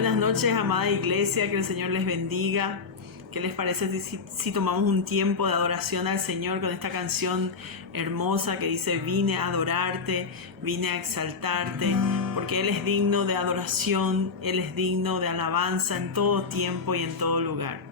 Buenas noches, amada iglesia, que el Señor les bendiga. ¿Qué les parece si tomamos un tiempo de adoración al Señor con esta canción hermosa que dice: vine a adorarte, vine a exaltarte, porque Él es digno de adoración, Él es digno de alabanza en todo tiempo y en todo lugar.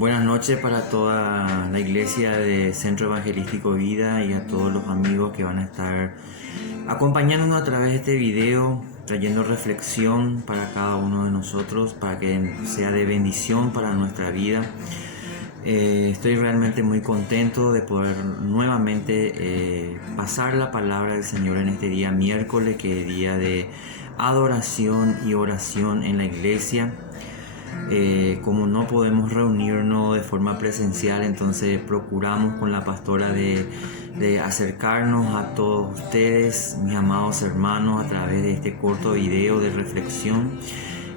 Buenas noches para toda la iglesia de Centro Evangelístico Vida y a todos los amigos que van a estar acompañándonos a través de este video, trayendo reflexión para cada uno de nosotros, para que sea de bendición para nuestra vida. Estoy realmente muy contento de poder nuevamente pasar la palabra del Señor en este día miércoles, que es día de adoración y oración en la iglesia. Como no podemos reunirnos de forma presencial, entonces procuramos con la pastora de acercarnos a todos ustedes, mis amados hermanos, a través de este corto video de reflexión.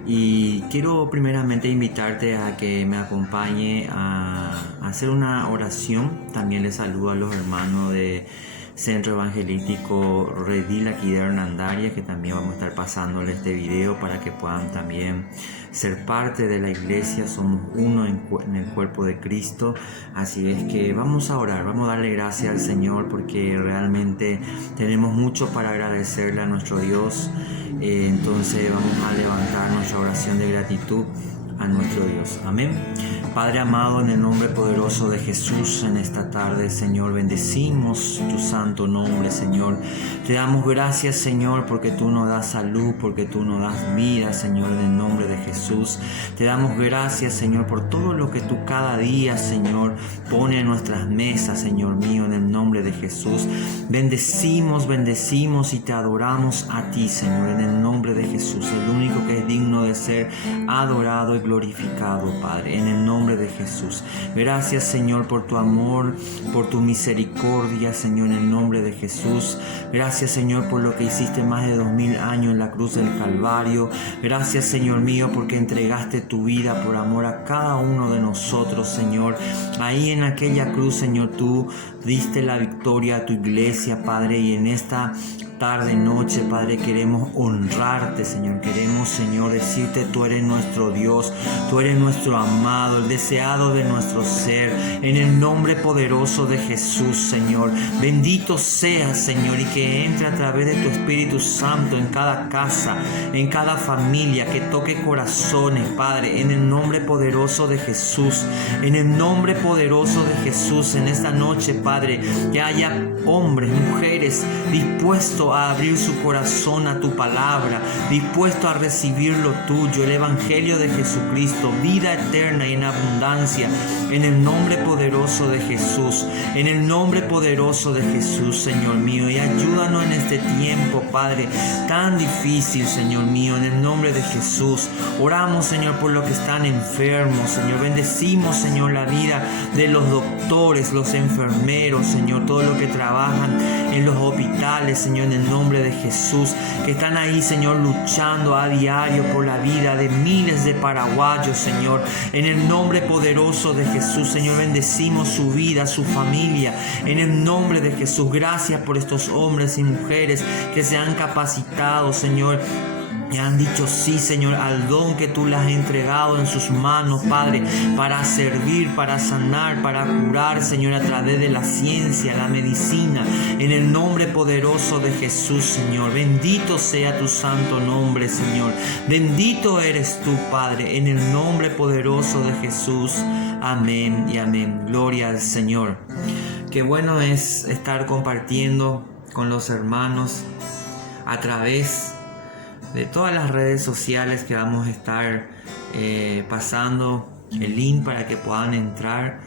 Y quiero primeramente invitarte a que me acompañe a hacer una oración. También les saludo a los hermanos de Centro Evangelístico Redil aquí de Hernandaria, que también vamos a estar pasándole este video para que puedan también ser parte de la iglesia. Somos uno en el cuerpo de Cristo, así es que vamos a orar, vamos a darle gracias al Señor, porque realmente tenemos mucho para agradecerle a nuestro Dios. Entonces vamos a levantar nuestra oración de gratitud a nuestro Dios. Amén. Padre amado, en el nombre poderoso de Jesús, en esta tarde, Señor, bendecimos tu santo nombre, Señor. Te damos gracias, Señor, porque tú nos das salud, porque tú nos das vida, Señor, en el nombre de Jesús. Te damos gracias, Señor, por todo lo que tú cada día, Señor, pone en nuestras mesas, Señor mío, en el nombre de Jesús. Bendecimos y te adoramos a ti, Señor, en el nombre de Jesús, el único que es digno de ser adorado y glorificado, Padre, en el nombre de Jesús. Gracias, Señor, por tu amor, por tu misericordia, Señor, en el nombre de Jesús. Gracias, Señor, por lo que hiciste más de 2000 años en la cruz del Calvario. Gracias, Señor mío, porque entregaste tu vida por amor a cada uno de nosotros, Señor. Ahí en aquella cruz, Señor, tú diste la victoria a tu iglesia, Padre, y en esta tarde, noche, Padre, queremos honrarte, Señor. Queremos, Señor, decirte: tú eres nuestro Dios, tú eres nuestro amado, el deseado de nuestro ser. En el nombre poderoso de Jesús, Señor, bendito seas, Señor, y que entre a través de tu Espíritu Santo en cada casa, en cada familia, que toque corazones, Padre, en el nombre poderoso de Jesús. En el nombre poderoso de Jesús, en esta noche, Padre, que haya hombres, mujeres dispuestos a abrir su corazón a tu palabra, dispuesto a recibir lo tuyo, el Evangelio de Jesucristo, vida eterna y en abundancia, en el nombre poderoso de Jesús, en el nombre poderoso de Jesús, Señor mío. Y ayúdanos en este tiempo, Padre, tan difícil, Señor mío, en el nombre de Jesús. Oramos, Señor, por los que están enfermos, Señor. Bendecimos, Señor, la vida de los doctores, los enfermeros, Señor, todos los que trabajan en los hospitales, Señor, en el nombre de Jesús, que están ahí, Señor, luchando a diario por la vida de miles de paraguayos, Señor. En el nombre poderoso de Jesús, Señor, bendecimos su vida, su familia, en el nombre de Jesús. Gracias por estos hombres y mujeres que se han capacitado, Señor, y han dicho sí, Señor, al don que tú les has entregado en sus manos, Padre, para servir, para sanar, para curar, Señor, a través de la ciencia, la medicina, en el nombre poderoso de Jesús, Señor. Bendito sea tu santo nombre, Señor. Bendito eres tú, Padre, en el nombre poderoso de Jesús. Amén y amén. Gloria al Señor. Qué bueno es estar compartiendo con los hermanos a través de todas las redes sociales que vamos a estar pasando el link para que puedan entrar.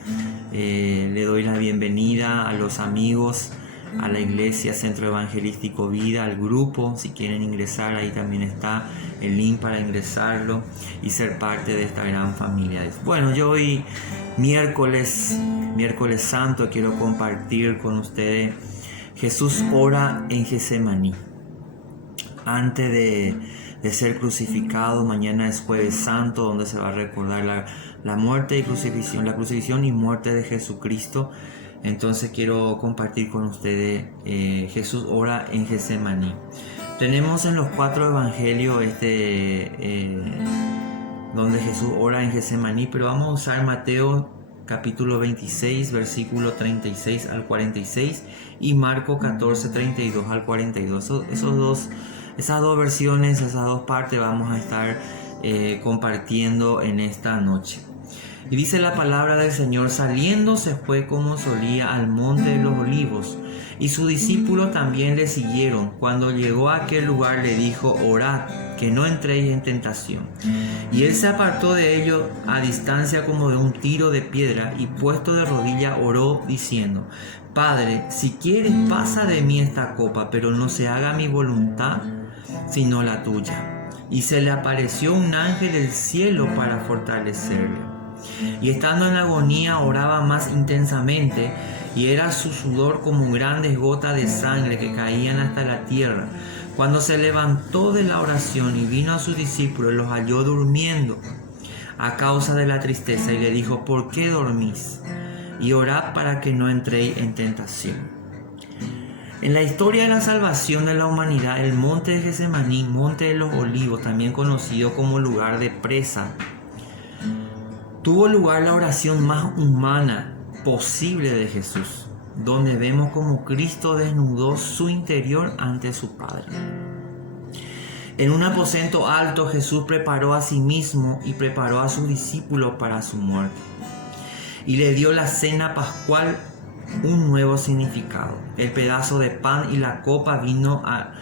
Le doy la bienvenida a los amigos, a la iglesia Centro Evangelístico Vida, al grupo. Si quieren ingresar, ahí también está el link para ingresarlo y ser parte de esta gran familia. Bueno, yo hoy miércoles santo, quiero compartir con ustedes: Jesús ora en Getsemaní. Antes de ser crucificado, mañana es Jueves Santo, donde se va a recordar la muerte y crucifixión, la crucifixión y muerte de Jesucristo. Entonces quiero compartir con ustedes: Jesús ora en Getsemaní. Tenemos en los 4 evangelios donde Jesús ora en Getsemaní, pero vamos a usar Mateo capítulo 26, versículo 36 al 46, y Marcos 14, 32 al 42. Esas dos versiones, esas dos partes vamos a estar compartiendo en esta noche. Y dice la palabra del Señor: saliendo se fue como solía al monte de los olivos, y sus discípulos también le siguieron. Cuando llegó a aquel lugar le dijo: orad, que no entréis en tentación. Y él se apartó de ellos a distancia como de un tiro de piedra, y puesto de rodillas oró diciendo: Padre, si quieres, pasa de mí esta copa, pero no se haga mi voluntad sino la tuya. Y se le apareció un ángel del cielo para fortalecerle. Y estando en agonía oraba más intensamente, y era su sudor como grandes gotas de sangre que caían hasta la tierra. Cuando se levantó de la oración y vino a sus discípulos, los halló durmiendo a causa de la tristeza, y le dijo: ¿por qué dormís? Y orad para que no entréis en tentación. En la historia de la salvación de la humanidad, el monte de Getsemaní, monte de los olivos, también conocido como lugar de presa, tuvo lugar la oración más humana posible de Jesús, donde vemos como Cristo desnudó su interior ante su Padre. En un aposento alto, Jesús preparó a sí mismo y preparó a sus discípulos para su muerte, y le dio la cena pascual un nuevo significado. El pedazo de pan y la copa vino a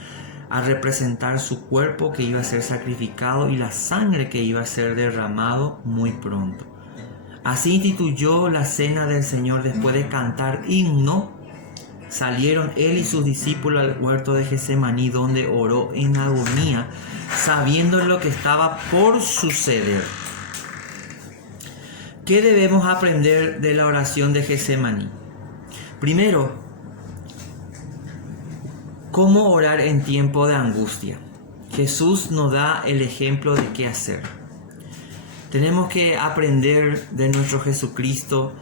representar su cuerpo que iba a ser sacrificado y la sangre que iba a ser derramado muy pronto. Así instituyó la cena del Señor. Después de cantar himno, salieron él y sus discípulos al huerto de Getsemaní, donde oró en agonía, sabiendo lo que estaba por suceder. ¿Qué debemos aprender de la oración de Getsemaní? Primero, ¿cómo orar en tiempo de angustia? Jesús nos da el ejemplo de qué hacer. Tenemos que aprender de nuestro Jesucristo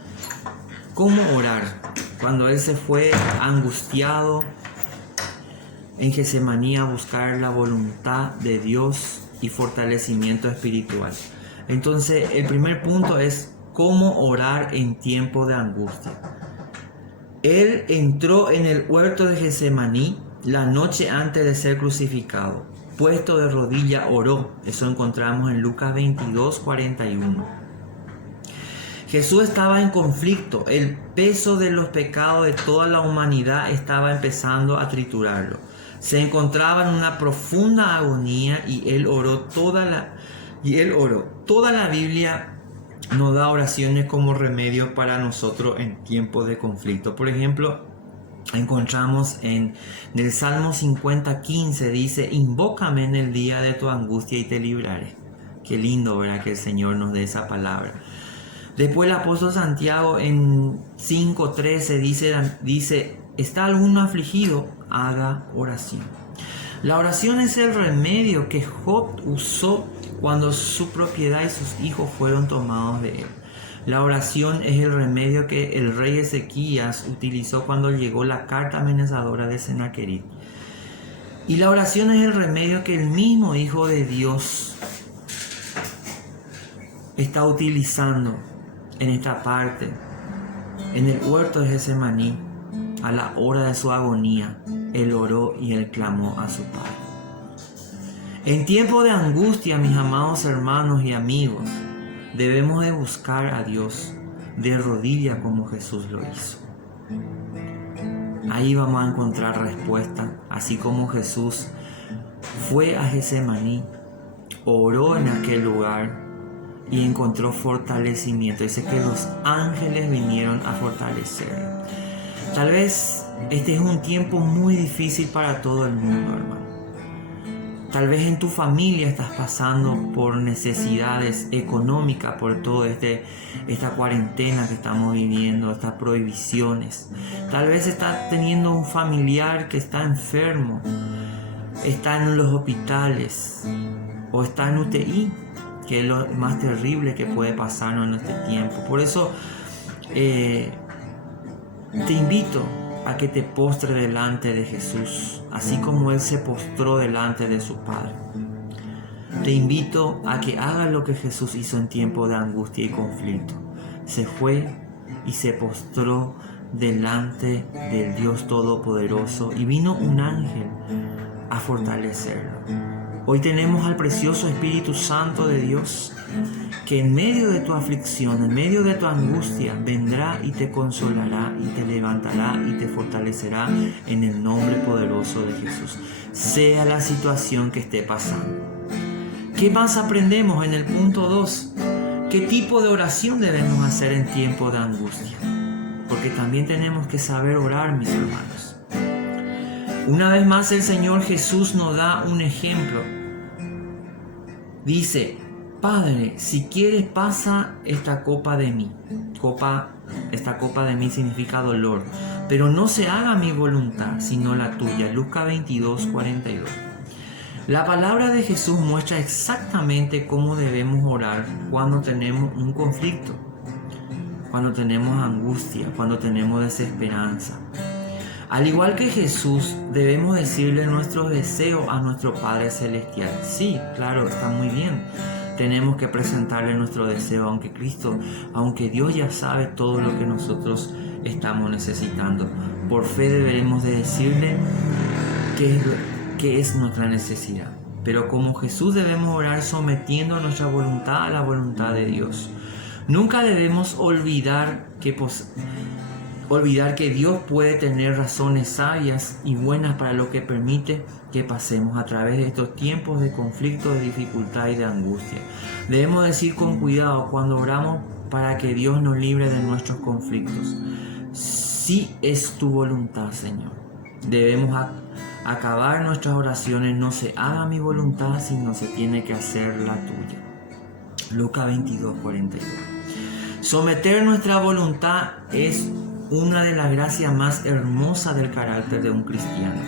cómo orar. Cuando Él se fue angustiado en Getsemaní a buscar la voluntad de Dios y fortalecimiento espiritual. Entonces, el primer punto es cómo orar en tiempo de angustia. Él entró en el huerto de Getsemaní la noche antes de ser crucificado. Puesto de rodilla oró. Eso encontramos en Lucas 22:41. Jesús estaba en conflicto. El peso de los pecados de toda la humanidad estaba empezando a triturarlo. Se encontraba en una profunda agonía y él oró. Toda la Biblia nos da oraciones como remedio para nosotros en tiempos de conflicto. Por ejemplo, encontramos en el Salmo 50:15, dice: invócame en el día de tu angustia y te libraré. Qué lindo, ¿verdad?, que el Señor nos dé esa palabra. Después el apóstol Santiago en 5:13 dice: ¿está alguno afligido? Haga oración. La oración es el remedio que Job usó cuando su propiedad y sus hijos fueron tomados de él. La oración es el remedio que el rey Ezequías utilizó cuando llegó la carta amenazadora de Sennacherib. Y la oración es el remedio que el mismo Hijo de Dios está utilizando en esta parte, en el huerto de Getsemaní. A la hora de su agonía, él oró y él clamó a su Padre. En tiempo de angustia, mis amados hermanos y amigos, debemos de buscar a Dios de rodillas como Jesús lo hizo. Ahí vamos a encontrar respuesta, así como Jesús fue a Getsemaní, oró en aquel lugar y encontró fortalecimiento. Dice que los ángeles vinieron a fortalecerlo. Tal vez este es un tiempo muy difícil para todo el mundo, hermano. Tal vez en tu familia estás pasando por necesidades económicas, por toda esta cuarentena que estamos viviendo, estas prohibiciones. Tal vez estás teniendo un familiar que está enfermo, está en los hospitales o está en UTI, que es lo más terrible que puede pasarnos en este tiempo. Por eso te invito a que te postres delante de Jesús, así como Él se postró delante de su Padre. Te invito a que hagas lo que Jesús hizo en tiempo de angustia y conflicto. Se fue y se postró delante del Dios Todopoderoso y vino un ángel a fortalecerlo. Hoy tenemos al precioso Espíritu Santo de Dios que que en medio de tu aflicción, en medio de tu angustia, vendrá y te consolará y te levantará y te fortalecerá en el nombre poderoso de Jesús, sea la situación que esté pasando. ¿Qué más aprendemos en el punto 2? ¿Qué tipo de oración debemos hacer en tiempo de angustia? Porque también tenemos que saber orar, mis hermanos. Una vez más el Señor Jesús nos da un ejemplo. Dice: Padre, si quieres, pasa esta copa de mí. Esta copa de mí significa dolor, pero no se haga mi voluntad, sino la tuya. Lucas 22, 42. La palabra de Jesús muestra exactamente cómo debemos orar cuando tenemos un conflicto, cuando tenemos angustia, cuando tenemos desesperanza. Al igual que Jesús, debemos decirle nuestros deseos a nuestro Padre Celestial. Sí, claro, está muy bien. Tenemos que presentarle nuestro deseo, aunque Dios ya sabe todo lo que nosotros estamos necesitando. Por fe deberemos de decirle qué es nuestra necesidad. Pero como Jesús debemos orar sometiendo nuestra voluntad a la voluntad de Dios. Nunca debemos olvidar que Dios puede tener razones sabias y buenas para lo que permite que pasemos a través de estos tiempos de conflicto, de dificultad y de angustia. Debemos decir con cuidado cuando oramos para que Dios nos libre de nuestros conflictos: sí es tu voluntad, Señor. Debemos acabar nuestras oraciones: no se haga mi voluntad, sino se tiene que hacer la tuya. Lucas 22, 42. Someter nuestra voluntad es una de las gracias más hermosas del carácter de un cristiano.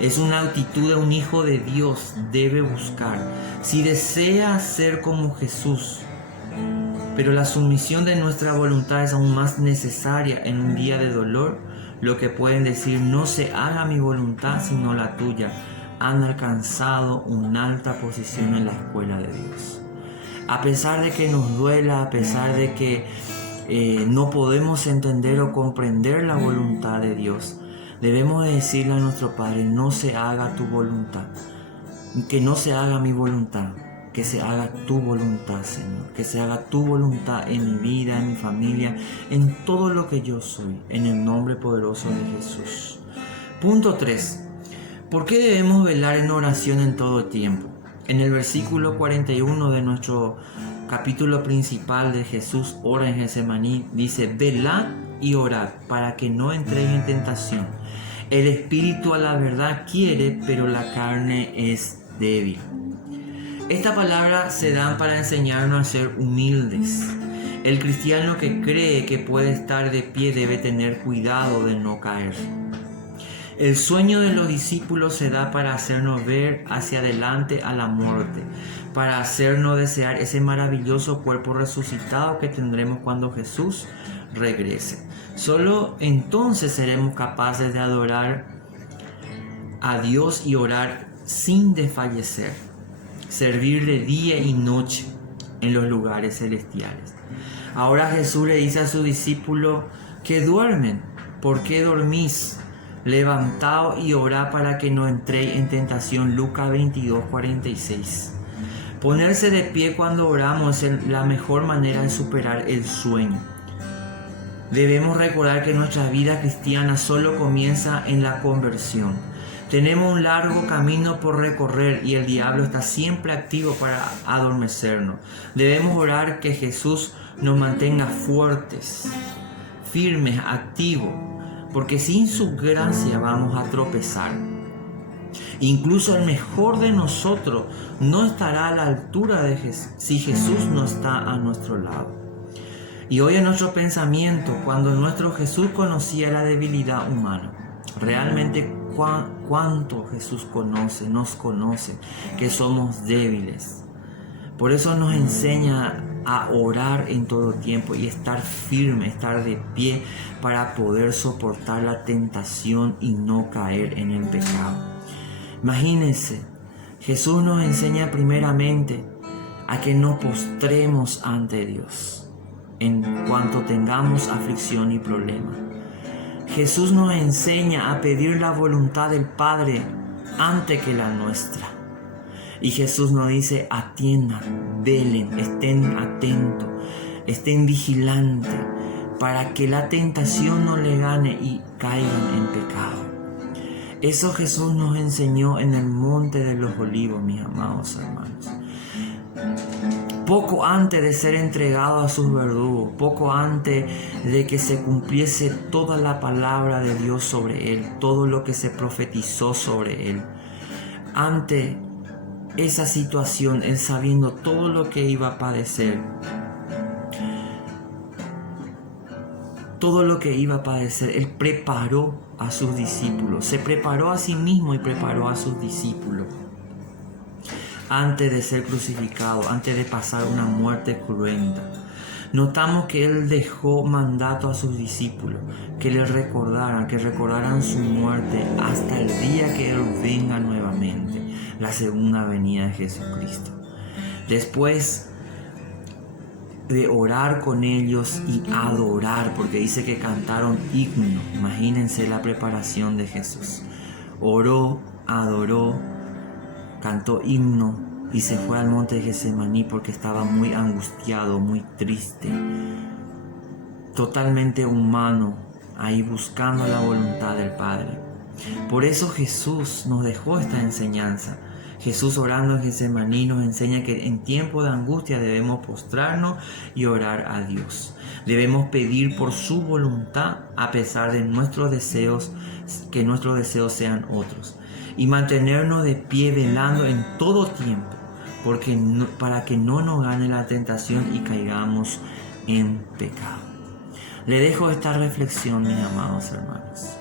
Es una actitud de un hijo de Dios debe buscar. Si desea ser como Jesús, pero la sumisión de nuestra voluntad es aún más necesaria en un día de dolor, lo que pueden decir: no se haga mi voluntad sino la tuya, han alcanzado una alta posición en la escuela de Dios. A pesar de que nos duela, a pesar de que no podemos entender o comprender la voluntad de Dios, debemos decirle a nuestro Padre: no se haga tu voluntad, que no se haga mi voluntad, que se haga tu voluntad, Señor, que se haga tu voluntad en mi vida, en mi familia, en todo lo que yo soy, en el nombre poderoso de Jesús. Punto 3. ¿Por qué debemos velar en oración en todo tiempo? En el versículo 41 de nuestro capítulo principal de Jesús ora en Getsemaní, dice: velad y orad para que no entréis en tentación. El espíritu a la verdad quiere, pero la carne es débil. Esta palabra se dan para enseñarnos a ser humildes. El cristiano que cree que puede estar de pie debe tener cuidado de no caer. El sueño de los discípulos se da para hacernos ver hacia adelante a la muerte, para hacernos desear ese maravilloso cuerpo resucitado que tendremos cuando Jesús regrese. Solo entonces seremos capaces de adorar a Dios y orar sin desfallecer, servirle día y noche en los lugares celestiales. Ahora Jesús le dice a sus discípulos que duermen: ¿por qué dormís? Levantaos y orad para que no entréis en tentación. Lucas 22, 46. Ponerse de pie cuando oramos es la mejor manera de superar el sueño. Debemos recordar que nuestra vida cristiana solo comienza en la conversión. Tenemos un largo camino por recorrer y el diablo está siempre activo para adormecernos. Debemos orar que Jesús nos mantenga fuertes, firmes, activos, porque sin su gracia vamos a tropezar. Incluso el mejor de nosotros no estará a la altura de Jesús si Jesús no está a nuestro lado. Y hoy en nuestro pensamiento, cuando nuestro Jesús conocía la debilidad humana, realmente cuánto Jesús nos conoce, que somos débiles. Por eso nos enseña a orar en todo tiempo y estar firme, estar de pie para poder soportar la tentación y no caer en el pecado. Imagínense, Jesús nos enseña primeramente a que nos postremos ante Dios en cuanto tengamos aflicción y problema. Jesús nos enseña a pedir la voluntad del Padre antes que la nuestra. Y Jesús nos dice: atiendan, velen, estén atentos, estén vigilantes, para que la tentación no le gane y caigan en pecado. Eso Jesús nos enseñó en el Monte de los Olivos, mis amados hermanos. Poco antes de ser entregado a sus verdugos, poco antes de que se cumpliese toda la palabra de Dios sobre él, todo lo que se profetizó sobre él. Ante esa situación, él sabiendo todo lo que iba a padecer, él preparó a sus discípulos, se preparó a sí mismo y preparó a sus discípulos. Antes de ser crucificado, antes de pasar una muerte cruenta, notamos que él dejó mandato a sus discípulos que recordaran su muerte hasta el día que él venga nuevamente, la segunda venida de Jesucristo. Después de orar con ellos y adorar, porque dice que cantaron himno. Imagínense la preparación de Jesús. Oró, adoró, cantó himno y se fue al monte de Getsemaní porque estaba muy angustiado, muy triste, totalmente humano, ahí buscando la voluntad del Padre. Por eso Jesús nos dejó esta enseñanza. Jesús, orando en Getsemaní, nos enseña que en tiempo de angustia debemos postrarnos y orar a Dios. Debemos pedir por su voluntad a pesar de nuestros deseos, que nuestros deseos sean otros. Y mantenernos de pie velando en todo tiempo, para que no nos gane la tentación y caigamos en pecado. Le dejo esta reflexión, mis amados hermanos.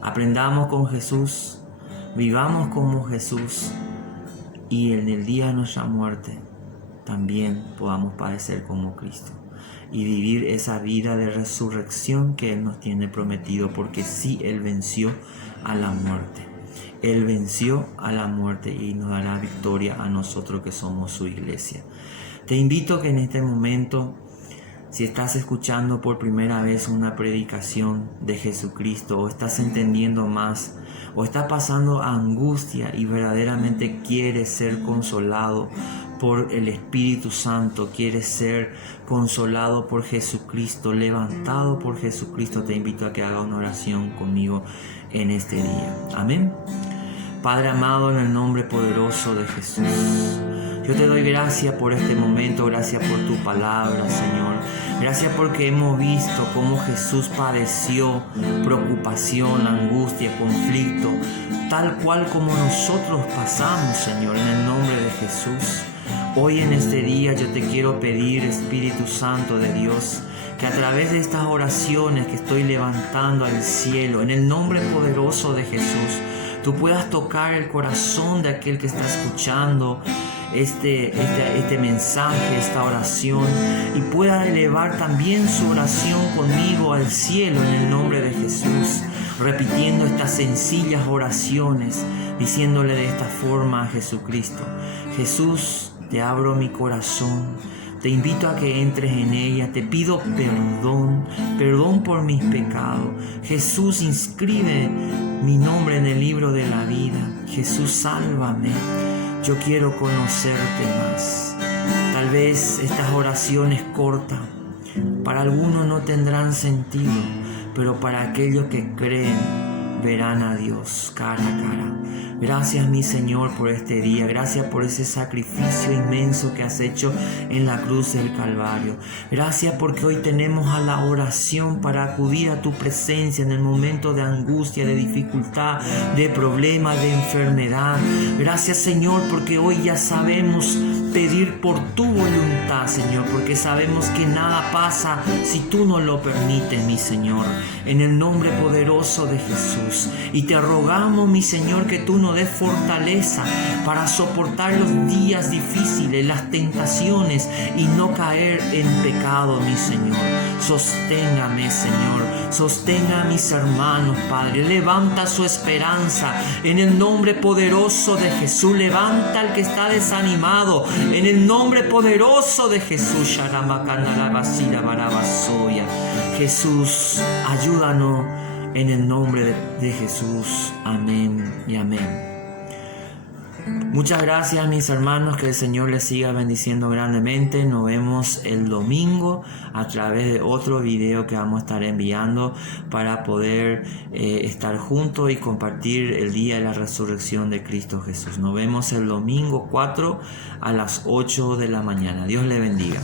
Aprendamos con Jesús, vivamos como Jesús, y en el día de nuestra muerte también podamos padecer como Cristo y vivir esa vida de resurrección que Él nos tiene prometido, porque sí, Él venció a la muerte. Él venció a la muerte y nos dará victoria a nosotros que somos su iglesia. Te invito a que en este momento, si estás escuchando por primera vez una predicación de Jesucristo, o estás entendiendo más, o estás pasando angustia y verdaderamente quieres ser consolado por el Espíritu Santo, quieres ser consolado por Jesucristo, levantado por Jesucristo, te invito a que haga una oración conmigo en este día. Amén. Padre amado, en el nombre poderoso de Jesús, yo te doy gracias por este momento, gracias por tu palabra, Señor. Gracias porque hemos visto cómo Jesús padeció preocupación, angustia, conflicto, tal cual como nosotros pasamos, Señor, en el nombre de Jesús. Hoy en este día yo te quiero pedir, Espíritu Santo de Dios, que a través de estas oraciones que estoy levantando al cielo, en el nombre poderoso de Jesús, tú puedas tocar el corazón de aquel que está escuchando este mensaje, esta oración, y pueda elevar también su oración conmigo al cielo en el nombre de Jesús, repitiendo estas sencillas oraciones, diciéndole de esta forma a Jesucristo: Jesús, te abro mi corazón, te invito a que entres en ella, te pido perdón por mis pecados. Jesús, inscribe mi nombre en el libro de la vida. Jesús, sálvame. Yo quiero conocerte más. Tal vez estas oraciones cortas para algunos no tendrán sentido, pero para aquellos que creen verán a Dios cara a cara. Gracias, mi Señor, por este día. Gracias por ese sacrificio inmenso que has hecho en la cruz del Calvario. Gracias porque hoy tenemos a la oración para acudir a tu presencia en el momento de angustia, de dificultad, de problema, de enfermedad. Gracias, Señor, porque hoy ya sabemos pedir por tu voluntad, Señor, porque sabemos que nada pasa si tú no lo permites, mi Señor. En el nombre poderoso de Jesús. Y te rogamos, mi Señor, que tú nos des fortaleza para soportar los días difíciles, las tentaciones, y no caer en pecado, mi Señor. Sosténgame, Señor. Sostenga a mis hermanos, Padre. Levanta su esperanza. En el nombre poderoso de Jesús. Levanta al que está desanimado. En el nombre poderoso de Jesús. Jesús, ayúdanos en el nombre de Jesús. Amén y amén. Muchas gracias, mis hermanos, que el Señor les siga bendiciendo grandemente. Nos vemos el domingo a través de otro video que vamos a estar enviando para poder estar juntos y compartir el día de la resurrección de Cristo Jesús. Nos vemos el domingo 4 a las 8 de la mañana. Dios le bendiga.